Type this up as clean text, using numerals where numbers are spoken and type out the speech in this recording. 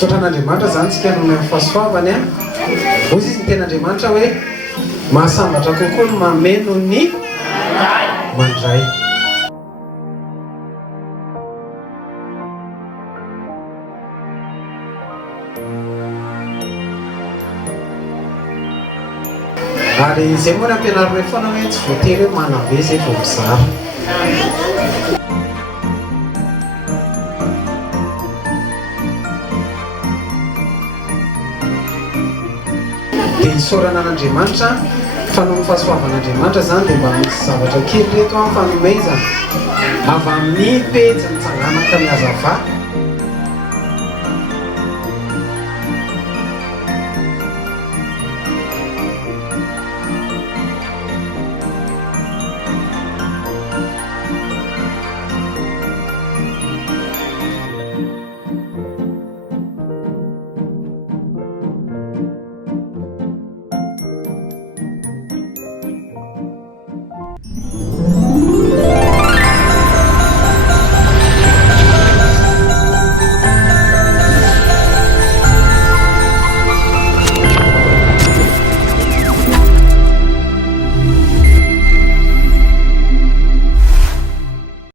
Sotran'Andriamanitra zany tsika nome amin'ny fahasoavany a. Ozy izy ny ten'Andriamanitra hoe mahasambatra kokoa ny manome noho ny mandray. Ary izay moa nampianarinay foana hoe tsy voatery hoe manabe izay vao mizara. Dia isaorana an'Andriamanitra fa noho ny fahasoavan'Andriamanitra zany dia mba misy zavatra kely reto fanomezana avy amin'ny pejy nitsanganaka ny hazavà